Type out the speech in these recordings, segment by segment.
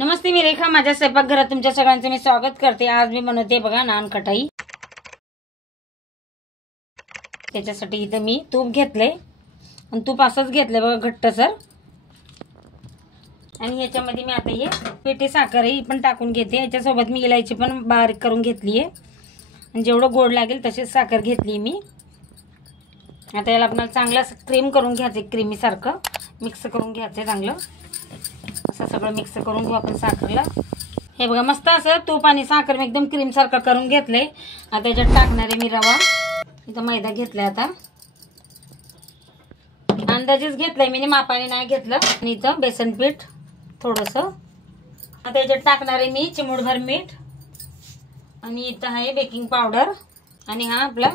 नमस्ते, मी रेखा. माझ्या स्वयंपाकघरात तुमच्या सगळ्यांचे मी स्वागत करते. आज मी बनवते बघा नान कटाई. त्याच्यासाठी इथं मी तूप घेतलंय आणि तूप असंच घेतलंय बघा घट्टसर. आणि ह्याच्यामध्ये मी आता हे पेटी साखर ही पण टाकून घेते. याच्यासोबत मी इलायची पण बारीक करून घेतली आहे आणि जेवढं गोड लागेल तशीच साखर घेतली मी. आता याला आपल्याला चांगलं क्रीम करून घ्यायचं, क्रीमी सारखं मिक्स करून घ्यायचं चांगलं. असं सगळं मिक्स करून घेऊ आपण साखरला. हे बघा मस्त असं तूप आणि साखर मी एकदम क्रीम सारखं करून घेतलंय. आता याच्यात टाकणार आहे मी रवा. इथं मैदा घेतलाय, आता अंदाजेच घेतलाय मी, मापाने नाही घेतलं. आणि इथं बेसन पीठ थोडंसं. आता याच्यात टाकणार आहे मी चिमूटभर मीठ आणि इथं आहे बेकिंग पावडर आणि हा आपला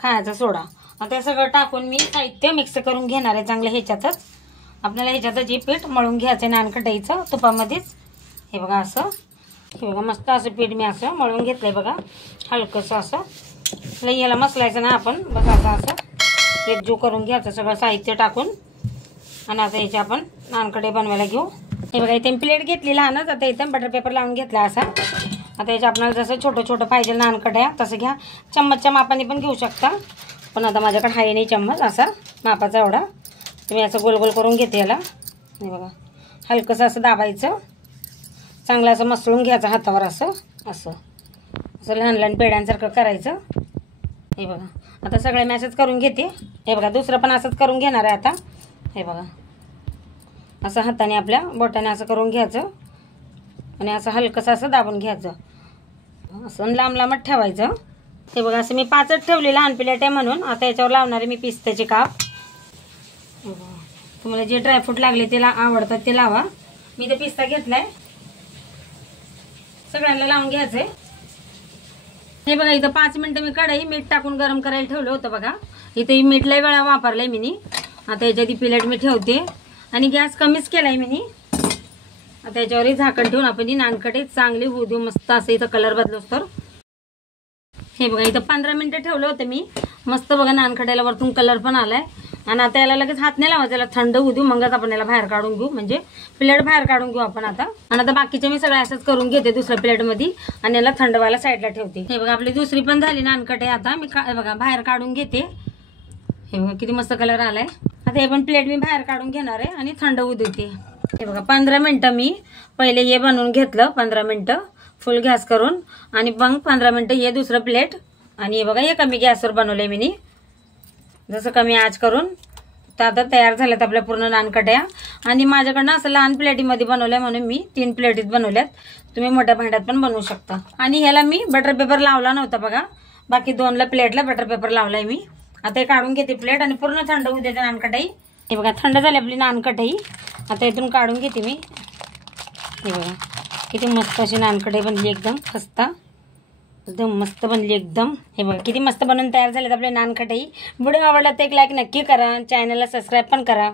खायचा सोडा. आता हे सगळं टाकून मी साहित्य मिक्स करून घेणार आहे चांगलं. ह्याच्यातच आपल्याला ह्याच्यातच हे पीठ मळून घ्यायचं नान कटाईचं तुपामध्येच. हे बघा असं, हे बघा मस्त असं पीठ मी असं मळून घेतलंय बघा, हलकंसं असं. लई ह्याला मसलायचं ना आपण, बस असं असं एकजीव करून घ्यायचं सगळं साहित्य टाकून. आणि आता ह्याचे आपण नानकडे बनवायला घेऊ. हे बघा इथे प्लेट घेतली लहानच. आता इथं बटर पेपर लावून घेतला असा. आता ह्याच्या आपल्याला जसं छोटं छोटं पाहिजे नानकड्या तसं घ्या. चम्मचच्या मापाने पण घेऊ शकता, पण आता माझ्याकडे आहे नाही चम्मच असा मापाचा एवढा. मी असं गोल गोल करून घेते याला. हे बघा हलकंसं असं दाबायचं, चांगलं असं मसळून घ्यायचं हातावर असं असं असं लहान लहान पेड्यांसारखं करायचं. हे बघा आता सगळे मी असंच करून घेते. हे बघा दुसरं पण असंच करून घेणार आहे आता. हे बघा असं हाताने आपल्या बोटाने असं करून घ्यायचं आणि असं हलकंसं असं दाबून घ्यायचं, असं लांब लांबच ठेवायचं. हे बघा असं मी 5च ठेवले लहान प्लेट आहे म्हणून. आता याच्यावर लावणारे मी पिस्त्याचे काप. तुम्हाला जे ड्रायफ्रूट लागले ते आवडतात ते लावा. मी ते पिस्ता घेतलाय, सगळ्यांना लावून घ्यायचंय. हे बघा इथं 5 मिनिटं मी कढई मीठ टाकून गरम करायला ठेवलं होतं बघा. इथे मीठ लय वेळा वापरलंय मी. आता याच्यात ही प्लेट मी ठेवते आणि गॅस कमीच केलाय मी. आता याच्यावर झाकण ठेवून आपण ही नानकटे चांगली होऊ देऊ मस्त असं. इथं कलर बदलोस तर. हे बघा इथं 15 मिनिटं ठेवलं होतं मी. मस्त बघा नानकट्याला वरतून कलर पण आलाय. आणि आता याला लगेच हात नाही लावायचा, याला थंड होऊ देऊ, मगच आपण याला बाहेर काढून घेऊ, म्हणजे प्लेट बाहेर काढून घेऊ आपण आता. आणि आता बाकीचे मी सगळं असंच करून घेते दुसऱ्या प्लेटमध्ये आणि याला थंड व्हायला साईडला ठेवते. हे बघा आपली दुसरी पण झाली नानकटे. आता मी बघा बाहेर काढून घेते. हे बघा किती मस्त कलर आलाय. आता हे पण प्लेट मी बाहेर काढून घेणार आहे आणि थंड होऊ देते. हे बघा 15 मिनिटं मी पहिले हे बनवून घेतलं, 15 मिनिटं फुल गॅस करून, आणि मग 15 मिनिटं हे दुसरं प्लेट. आणि हे बघा हे कमी गॅसवर बनवलंय मी, जसं कमी आच करून. तर आता तयार झाल्यात आपल्या पूर्ण नानकट्या. आणि माझ्याकडनं असं लहान प्लेटीमध्ये बनवलंय म्हणून मी 3 प्लेटीत बनवल्यात. तुम्ही मोठ्या भांड्यात पण बनवू शकता. आणि ह्याला मी बटर पेपर लावला नव्हता बघा, बाकी 2 प्लेटला बटर पेपर लावलाय मी. आता हे काढून घेते प्लेट आणि पूर्ण थंड होऊ देते नानकटाई. हे बघा थंड झाली आपली नानकटाई. आता इथून काढून घेते मी. हे बघा किती मस्त अशी नानकटाई बनली, एकदम खस्ता, एकदम मस्त बनली एकदम. हे बघा किती मस्त बनवून तयार झालेत आपले नानकटाई. व्हिडिओ आवडला तर एक लाईक नक्की करा, चॅनलला सबस्क्राईब पण करा.